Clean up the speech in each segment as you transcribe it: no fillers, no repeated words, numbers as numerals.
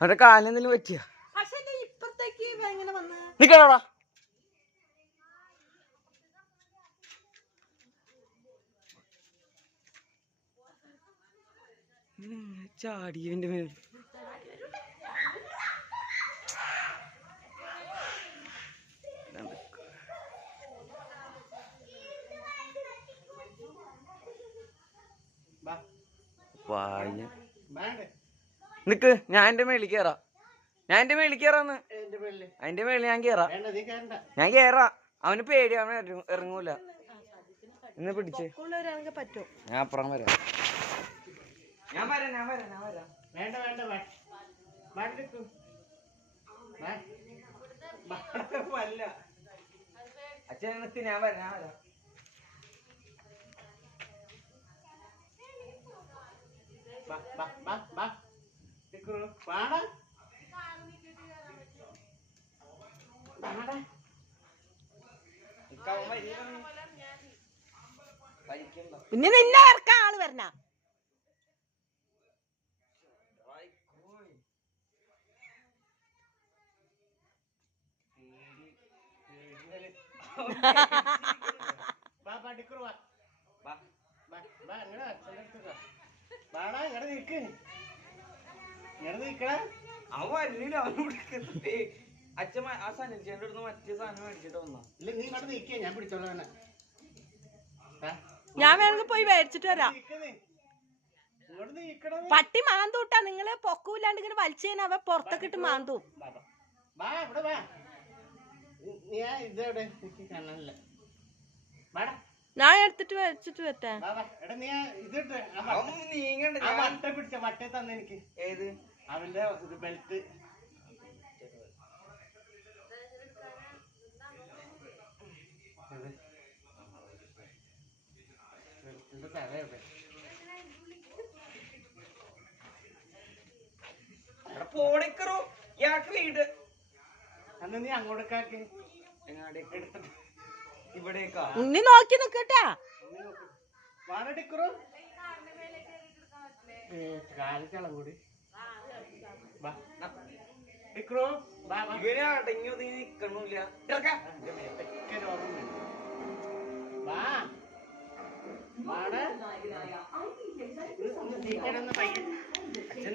അവരുടെ കാലിനെന്തെങ്കിലും പറ്റിയ ഇപ്പത്തേക്ക് എങ്ങനെ വന്ന് നിക്കണോടാ. ചാടിയവന്റെ മേൽ നിക്ക്. ഞാൻ എന്റെ മേളിൽ കേറാ. അതിന്റെ മേളിൽ ഞാൻ കേറാ. അവന് പേടി, അവൻ ഇറങ്ങൂല. ഇന്ന് പിടിച്ച് ഞാൻ അപ്പുറം വരാം. ഞാൻ വരാം. അച്ഛൻ നിക്ക്, ഞാൻ വരാം. പിന്നെ നിന്നെ ഇറക്കാൻ ആള് വരണ. അച്ഛൻ ആ സനിൽച്ചേന്റെ അടുത്ത് മറ്റേ സാധനം മേടിച്ചിട്ട് വന്നോ? ഞാൻ പിടിച്ചോളാം. ഞാൻ വേണമെങ്കിൽ പോയി മേടിച്ചിട്ട് വരാം. പട്ടി മാന്തൂട്ടാ. നിങ്ങള് പൊക്കൂല്ലാണ്ട് ഇങ്ങനെ വലിച്ചു കഴിഞ്ഞാൽ അവ പുറത്തൊക്കെ ഇട്ട് മാന്തും. ഞാൻ എടുത്തിട്ട് വെച്ചിട്ട് വരട്ടെ. വട്ട തന്നെ എനിക്ക്. ഏത് അവന്റെ ഒരു ബെൽറ്റ്. പോടിക്കറോ യാക്ക് വീട്. അന്ന് നീ അങ്ങോട്ടേക്കാക്കി ഇവിടേക്കാ. ഉണ്ണി നോക്കി നിക്കട്ടാ. കാലിച്ചളം കൂടി ഇവനെ അടങ്ങി ഒതുങ്ങി നിക്കണില്ല.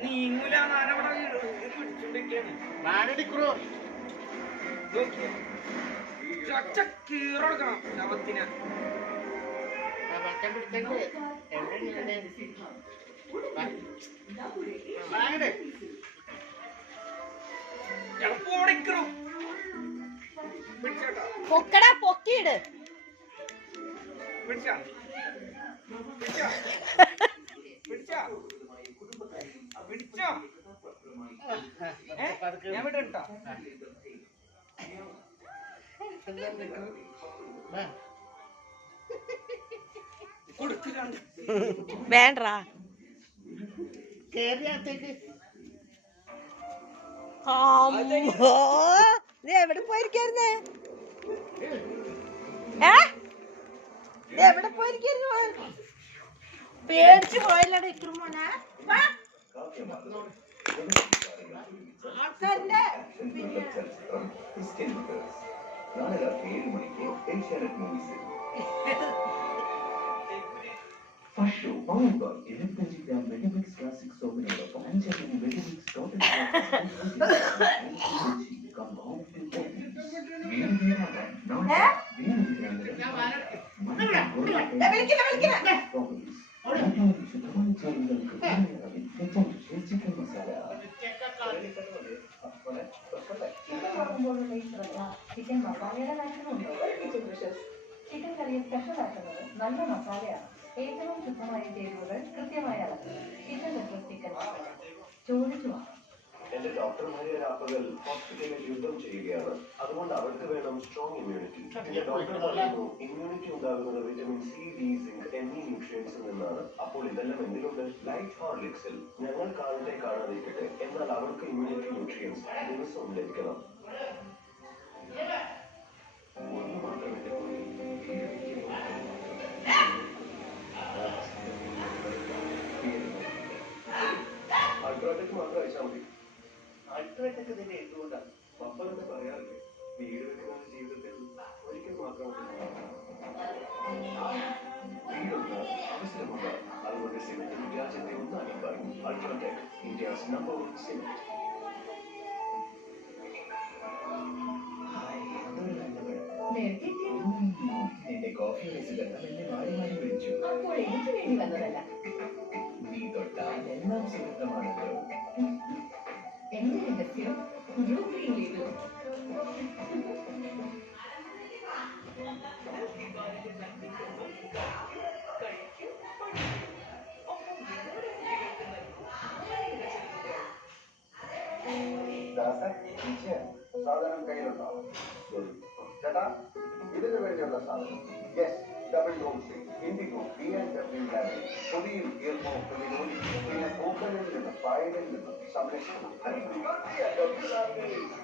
നീങ്ങൂല. നാനവിടെ പിടിച്ചോണ്ടിരിക്കാണ്. കീറൊടുക്കണം ശവത്തിന്. പൊക്കടാ, പൊക്കിയിട്. ഞാൻ വിടട്ടോ. വേണ്ടാ എവിടെ പോയിരിക്കായിരുന്നേ? എവിടെ പോയിരിക്കായിരുന്നു? പേടിച്ചു പോയില്ലട ഇക്കുമോനെ. ആൾക്കാരുടെ First show powered by 11 gram Megamix Classic Soap and Megamix Total come home to chicken മസാലയുടെ കാര്യങ്ങളുണ്ടോ? ചിക്കൻ കറിയെ സ്പെഷ്യൽ ആക്കുന്നത് നല്ല മസാലയാണ്. ഏറ്റവും ശുദ്ധമായ ചേരുവകൾ, കൃത്യമായ അളവ്. ചിക്കൻ ചിക്കൻ മസാല ചോദിച്ചു വാങ്ങാം. എന്റെ ഡോക്ടർമാരെ രാപ്പകൽ ഹോസ്പിറ്റലിൽ യുദ്ധം ചെയ്യുകയാണ്. അതുകൊണ്ട് അവർക്ക് വേണം സ്ട്രോങ് ഇമ്മ്യൂണിറ്റി. എന്റെ ഡോക്ടർ പറയുന്നു ഇമ്മ്യൂണിറ്റി ഉണ്ടാകുന്നത് വിറ്റമിൻ സി, ഡി, സിങ്ക് എന്നീ ന്യൂട്രിയൻസിൽ നിന്നാണ്. അപ്പോൾ ഇതെല്ലാം എന്തിലുണ്ട്? ലൈറ്റ് ഹോർലിക്സിൽ. ഞങ്ങൾ കാലത്തെ കാണാതിരിക്കട്ടെ, എന്നാൽ അവർക്ക് ഇമ്മ്യൂണിറ്റി ന്യൂട്രിയൻസ് ദിവസവും ലഭിക്കണം. ഒന്ന് മാത്രമേ അൾട്രാടെക് മാത്രം അയച്ചാൽ മതി. അൾട്രാടെക് ഇതിന്റെ എന്തുകൊണ്ടാണ്? പപ്പ തന്നെ പറയാറില്ലേ, വീട് വെക്കുന്നത് ജീവിതത്തിൽ ഒരിക്കൽ മാത്രമാണ്. വീടുണ്ട്, അവസരമുണ്ട്. അതുകൊണ്ട് സിമെന്റ് രാജ്യത്തെ ഒന്നാക്കിക്കാൻ അൾട്രാടെക്, ഇന്ത്യസ് നമ്പർ 1 സിമെന്റ്. നേരത്തെ നിന്റെ കോഫി റൈസിലെല്ലാം എന്നെ മാറി മാറി വിളിച്ചു. അപ്പോൾ എനിക്ക് വേണ്ടി വന്നതല്ല. നീ തൊട്ടാൽ എല്ലാം സുഗന്ധമാണല്ലോ. എന്റെ രഹസ്യം ബ്ലൂഗ്രീനിലേക്കും. സാധനം കയ്യിലുണ്ടോ? ചേട്ടാ, ഇതിന് വേണ്ടിയുള്ള സാധനം. Yes, double door seat, IndiGo, BMW lab, പുതിയ ഇയർഫോൺ പ്രതിരോധി, പിന്നെ ഓപ്പണിൽ നിന്ന് ഫയലിൽ നിന്ന് സംരക്ഷണം.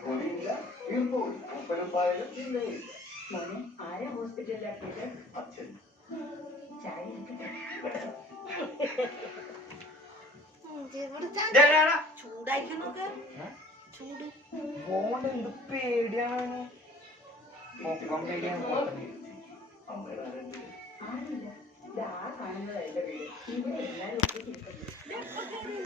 പൊടിയില്ല, ഇയർഫോൺ, ഓപ്പനും ഫയലും ഇല്ലയില്ല. മോനെ, ആരാ ഹോസ്പിറ്റലിലാക്കിയത്? അച്ഛൻ. ചായ എടുക്കട്ടെ? ചൂടായിക്കുന്നൊക്കെ ചൂട് എന്ത് പേടിയാണ്. പൊക്കം പേടിയാണ്. അമ്മയുടെ ആരെങ്കിലും ആരില്ല. ഇതാ കാണുന്നത് എന്റെ വീട്. ഇവിടെ എല്ലാവരും ഒറ്റയ്ക്ക് ഇരിക്കുന്നു.